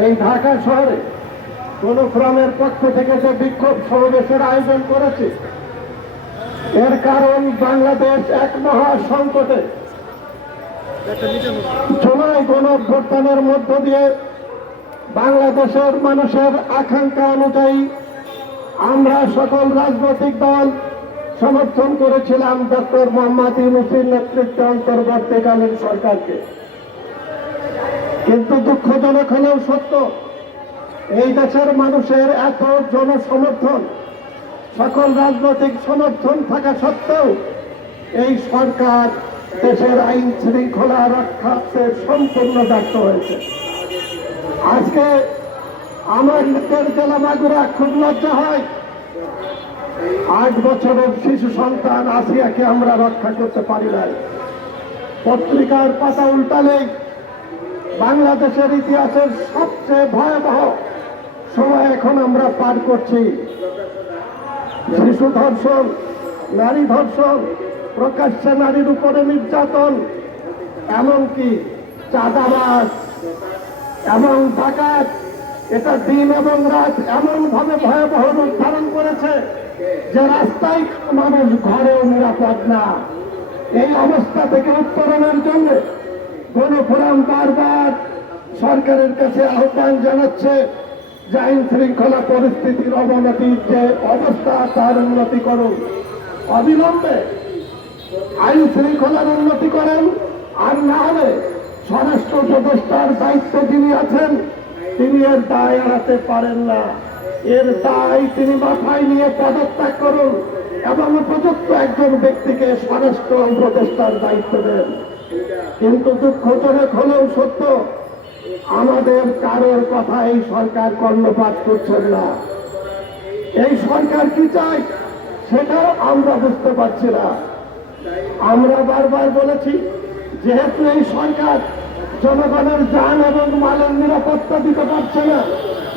এই ঢাকা শহরে গণফোরামের পক্ষ থেকে যে বিক্ষোভ সমাবেশের আয়োজন করেছে, এর কারণ বাংলাদেশ এক মহা সংকটে। জুলাই গণঅভ্যুত্থানের মধ্য দিয়ে বাংলাদেশের মানুষের আকাঙ্ক্ষা অনুযায়ী আমরা সকল রাজনৈতিক দল সমর্থন করেছিলাম ডক্টর মোহাম্মদ ইউনূসের নেতৃত্বে অন্তর্বর্তীকালীন সরকারকে। কিন্তু দুঃখজনক হলেও সত্য, এই দেশের মানুষের এত জনসমর্থন, সকল রাজনৈতিক সমর্থন থাকা সত্ত্বেও এই সরকার দেশের আইন শৃঙ্খলা রক্ষার্থে সম্পূর্ণ ব্যর্থ হয়েছে। আজকে আমার নিজের জেলা মাগুরা খুব লজ্জা হয়, 8 বছরের শিশু সন্তান আসিয়াকে আমরা রক্ষা করতে পারি নাই। পত্রিকার পাতা উল্টালেই বাংলাদেশের ইতিহাসের সবচেয়ে ভয়াবহ সময় এখন আমরা পার করছি। শিশু ধর্ষণ, নারী ধর্ষণ, প্রকাশ্যে নারীর উপরে নির্যাতন, এমনকি চাঁদাবাজ এবং ডাকাত, এটা দিন এবং রাত এমন ভাবে ভয়াবহ রূপ ধারণ করেছে যে রাস্তায় মানুষ ঘরেও নিরাপদ না। এই অবস্থা থেকে উত্তরণের জন্য গণফোরাম বারবার সরকারের কাছে আহ্বান জানাচ্ছে যে আইন শৃঙ্খলা পরিস্থিতির অবনতির যে অবস্থা তার উন্নতি করুন, অবিলম্বে আইন শৃঙ্খলার উন্নতি করেন। আর না হলে স্বরাষ্ট্র উপদেষ্টার দায়িত্ব যিনি আছেন তিনি এর দায় এড়াতে পারেন না। এর দায় তিনি মাথায় নিয়ে পদত্যাগ করুন এবং উপযুক্ত একজন ব্যক্তিকে স্বরাষ্ট্র উপদেষ্টার দায়িত্ব দেন। কিন্তু দুঃখজনক হলেও সত্য, আমাদের কারোর কথা এই সরকার কর্ণপাত করছেন না। এই সরকার কি চায় সেটাও আমরা বুঝতে পারছি না। আমরা বারবার বলেছি, যেহেতু এই সরকার জনগণের জান এবং মালের নিরাপত্তা দিতে পারছে না,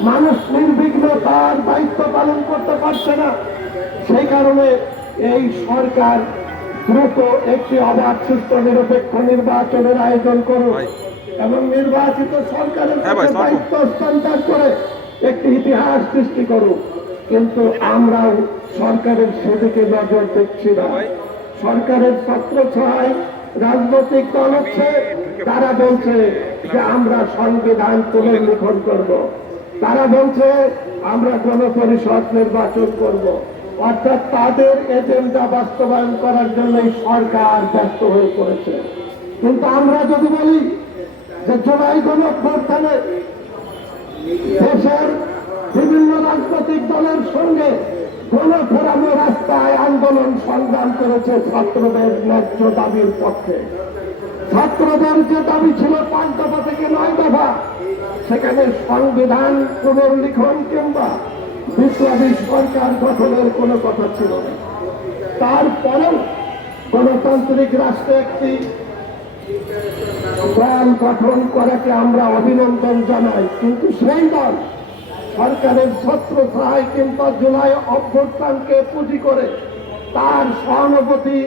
মানুষ নির্বিঘ্ন তার দায়িত্ব পালন করতে পারছে না, সেই কারণে এই সরকার দ্রুত একটি অবাধ সুস্থ নিরপেক্ষ নির্বাচনের আয়োজন করুন এবং নির্বাচিত সরকারের দায়িত্ব হস্তান্তর করে একটি ইতিহাস সৃষ্টি করুন। কিন্তু আমরাও সরকারের সেদিকে নজর দেখছি না। সরকারের ছত্রছায়ায় রাজনৈতিক দল হচ্ছে, তারা বলছে যে আমরা সংবিধান পুনর্লিখন করব, তারা বলছে আমরা গণপরিষদ নির্বাচন করব। অর্থাৎ তাদের এজেন্ডা বাস্তবায়ন করার জন্য সরকার ব্যস্ত হয়ে পড়েছে। কিন্তু আমরা যদি বলি যে জুলাই গণঅভ্যুত্থানে দেশের বিভিন্ন রাজনৈতিক দলের সঙ্গে গণফোরামে রাস্তায় আন্দোলন সংগ্রাম করেছে ছাত্রদের ন্যায্য দাবির পক্ষে। ছাত্রদের যে দাবি ছিল 5 দফা থেকে 9 দফা, সেখানে সংবিধান পুনর্লিখন কিংবা বিপ্লবী সরকার গঠনের কোনো কথা ছিল না। তারপরেও গণতান্ত্রিক রাষ্ট্রে একটি দল গঠন করাকে আমরা অভিনন্দন জানাই। কিন্তু সেই দল সরকারের ছত্রছায়ায় কিংবা জুলাই অভ্যুত্থানকে পুঁজি করে তার সহানুভূতি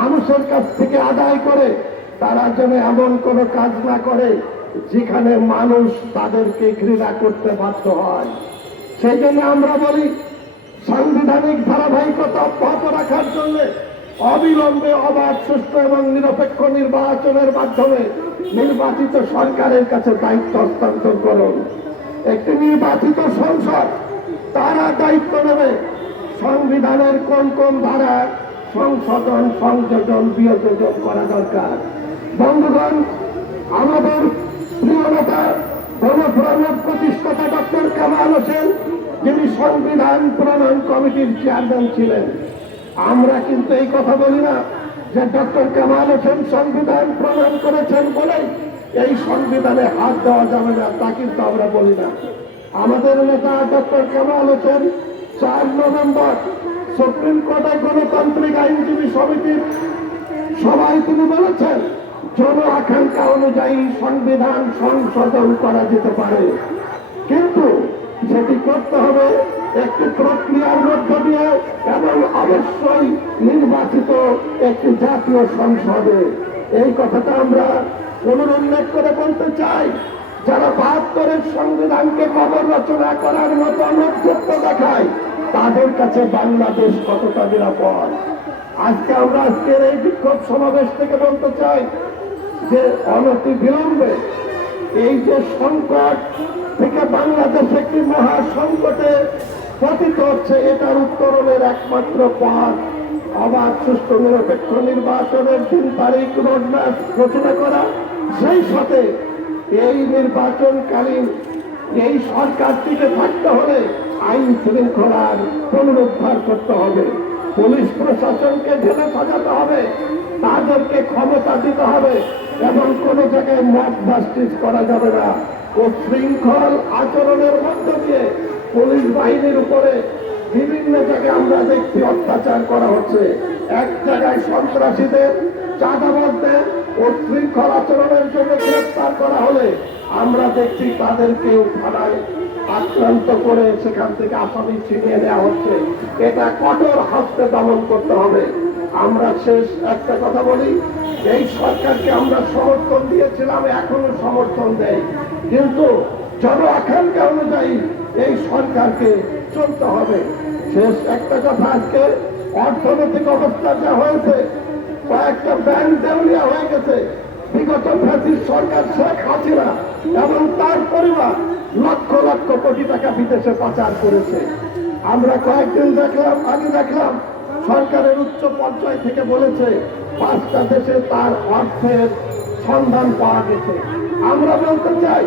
মানুষের কাছ থেকে আদায় করে তারা যেন এমন কোনো কাজ না করে যেখানে মানুষ তাদেরকে ঘৃণা করতে বাধ্য হয়। সেই জন্য আমরা বলি, সাংবিধানিক ধারাবাহিকতা অব্যাহত রাখার জন্য অবিলম্বে অবাধ, সুষ্ঠু এবং নিরপেক্ষ নির্বাচনের মাধ্যমে নির্বাচিত সরকারের কাছে দায়িত্ব হস্তান্তর করুন। একটি নির্বাচিত সংসদ তারা দায়িত্ব নেবে সংবিধানের কোন কোন ধারা সংশোধন, সংযোজন, বিয়োজন করা দরকার। বন্ধুগণ, আমাদের প্রিয় নেতা গণফোরামের প্রতিষ্ঠাতা ডক্টর কামাল হোসেন, যিনি সংবিধান প্রণয়ন কমিটির চেয়ারম্যান ছিলেন, আমরা কিন্তু এই কথা বলি না যে ডক্টর কামাল হোসেন সংবিধান প্রণয়ন করেছেন বলেই এই সংবিধানে হাত দেওয়া যাবে না, তা কিন্তু আমরা বলি না। আমাদের নেতা doctor Kamal Hossain 4 November supreme কোর্টে গণতান্ত্রিক আইনজীবী সমিতির সভায় তিনি বলেছেন, জন আকাঙ্ক্ষা অনুযায়ী সংবিধান সংশোধন করা যেতে পারে, কিন্তু সেটি করতে হবে একটি প্রক্রিয়ার মধ্য দিয়ে এবং অবশ্যই নির্বাচিত একটি জাতীয় সংসদে। এই কথাটা আমরা পুনরুল্লেখ করে বলতে চাই যারা 72-এর সংবিধানকে কবর রচনা করার মতো অনৈক্য দেখায়, তাদের কাছে বাংলাদেশ কতটা নিরাপদ? আজকের এই বিক্ষোভ সমাবেশ থেকে বলতে চাই যে অনতি বিলম্বে এই যে সংকট থেকে বাংলাদেশ একটি মহা সংকটে পতিত হচ্ছে, এটার উত্তরণের একমাত্র পথ অবাধ সুষ্ঠু নিরপেক্ষ নির্বাচনের 3 তারিখ রোডম্যাপ ঘোষণা করা। সেই সাথে এই নির্বাচনকালীন এই সরকারটিকে থাকতে হলে আইন শৃঙ্খলার পুনরুদ্ধার করতে হবে, পুলিশ প্রশাসনকে ঢেলে সাজাতে হবে, তাদেরকে ক্ষমতা দিতে হবে এবং কোন জায়গায় মব জাস্টিস করা যাবে না। ও শৃঙ্খল আচরণের মধ্য দিয়ে পুলিশ বাহিনীর উপরে বিভিন্ন জায়গায় আমরা দেখছি অত্যাচার করা হচ্ছে। এক জায়গায় সন্ত্রাসীদের, চাঁদাবাজদের ও শৃঙ্খল আচরণের জন্য গ্রেফতার করা হলে আমরা দেখছি তাদেরকেও থানায় আক্রান্ত করে সেখান থেকে আসামি ছিনিয়ে নেওয়া হচ্ছে। এটা কঠোর হস্তে দমন করতে হবে। আমরা শেষ একটা কথা বলি, এই সরকারকে আমরা সমর্থন দিয়েছিলাম, এখনো সমর্থন দেয়, কিন্তু জন আকাঙ্ক্ষা অনুযায়ী এই সরকারকে চলতে হবে। শেষ একটা কথা, আজকে অর্থনৈতিক অবস্থা যা হয়েছে, কয়েকটা ব্যাংক দেউলিয়া হয়ে গেছে। বিগত ফ্যাসিস্ট সরকার শেখ হাসিনা এবং তার পরিবার লক্ষ লক্ষ কোটি টাকা বিদেশে পাচার করেছে। আমরা কয়েকদিন আগে দেখলাম সরকারের উচ্চ পর্যায় থেকে বলেছে 5টা দেশে তার অর্থের সন্ধান পাওয়া গেছে। আমরা বলতে চাই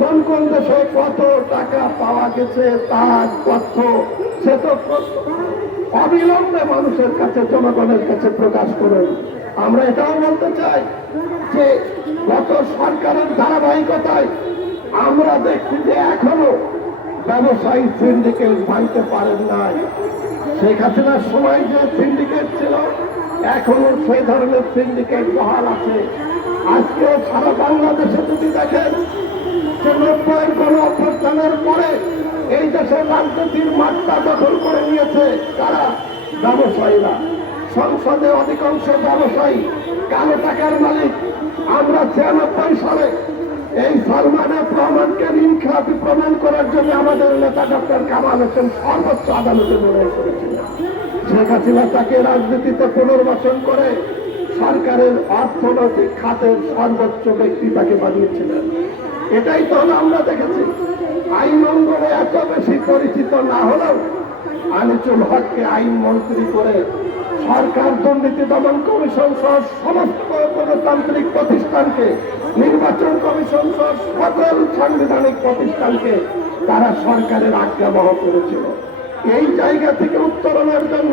কোন কোন দেশে কত টাকা পাওয়া গেছে তার তথ্য সে তো অবিলম্বে মানুষের কাছে, জনগণের কাছে প্রকাশ করুন। আমরা এটাও বলতে চাই যে গত সরকারের ধারাবাহিকতায় আমরা দেখছি যে এখনো ব্যবসায়ী সিন্ডিকেট ভাঙতে পারেন নাই। শেখ হাসিনার সময় যে সিন্ডিকেট ছিল, এখনো সেই ধরনের সিন্ডিকেট বহাল আছে। আজকেও সারা বাংলাদেশে যদি দেখেন যে 90-এর গণ অভ্যুত্থানের পরে এই দেশের রাজনীতির মাত্রা দখল করে নিয়েছে তারা ব্যবসায়ীরা। সংসদে অধিকাংশ ব্যবসায়ী কালো টাকার মালিক। আমরা 96 সালে এই সালমানের প্রমাণকে ঋণ খেলাপি প্রমাণ করার জন্য আমাদের নেতা ডক্টর কামাল হোসেন সর্বোচ্চ আদালতে লড়াই করেছিলেন। শেখ হাসিনা তাকে রাজনীতিতে পুনর্বাসন করে সরকারের অর্থনৈতিক খাতের সর্বোচ্চ ব্যক্তি তাকে বানিয়েছিলেন। এটাই তো আমরা দেখেছি। আইন অঙ্গনে এত বেশি পরিচিত না হলেও আনিসুল হককে আইন মন্ত্রী করে সরকার দুর্নীতি দমন কমিশন সহ সমস্ত গণতান্ত্রিক প্রতিষ্ঠানকে, নির্বাচন কমিশন সহ সকল সাংবিধানিক প্রতিষ্ঠানকে তারা সরকারের আজ্ঞাবহ করেছিল। এই জায়গা থেকে উত্তরণের জন্য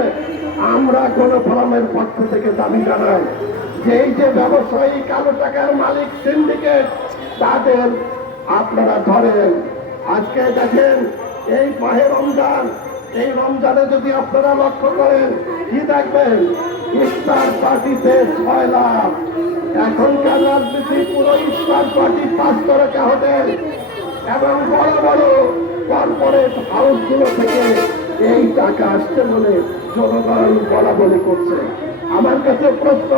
আমরা গণফোরামের পক্ষ থেকে দাবি জানাই যে এই যে ব্যবসায়ী কালো টাকার মালিক সিন্ডিকেট তাদের আপনারা ধরেন। আজকে দেখেন এই মাহে রমজান, এই রমজানে যদি আপনারা লক্ষ্য করেন কি দেখবেন, ইফতার পার্টিতে 6 লাখ। এখনকার রাজনীতি পুরো ইফতার পার্টি 5 তারকা হোটেল এবং বড় বড় কর্পোরেট হাউসগুলো থেকে এই টাকা আসছে বলে জনগণ বলা বলি করছে। আমার কাছে প্রশ্ন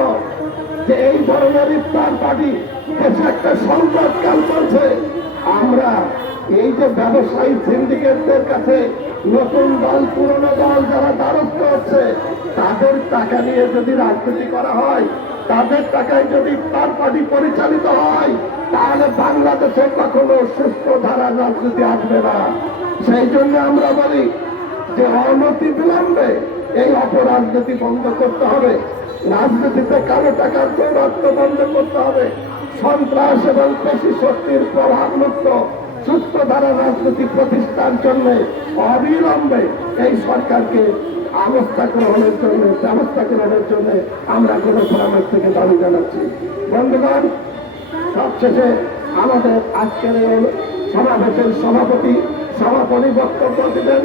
যে এই ধরনের ইফতার পার্টি দেশে একটা সংকটকাল চলছে, আমরা এই যে ব্যবসায়ী সিন্ডিকেটদের কাছে নতুন দল পুরনো দল যারা দ্বারস্থ হচ্ছে তাদের টাকা নিয়ে যদি রাজনীতি করা হয়, তাদের টাকায় যদি ইফতার পার্টি পরিচালিত হয়, তাহলে বাংলাদেশে কখনো সুস্থ ধারার রাজনীতি আসবে না। সেই জন্য আমরা বলি যে অনতি বিলম্বে এই অপরাজনীতি বন্ধ করতে হবে, রাজনীতিতে কালো টাকার দৌরাত্ম বন্ধ করতে হবে, সন্ত্রাস এবং পেশি শক্তির প্রভাব মুক্ত সুস্থ ধারা রাজনীতি প্রতিষ্ঠার জন্য অবিলম্বে এই সরকারকে ব্যবস্থা গ্রহণের জন্য আমরা গণফোরামের থেকে দাবি জানাচ্ছি। বন্ধুগণ, সবশেষে আমাদের আজকের এই সমাবেশের সভাপতি বক্তব্য দিলেন।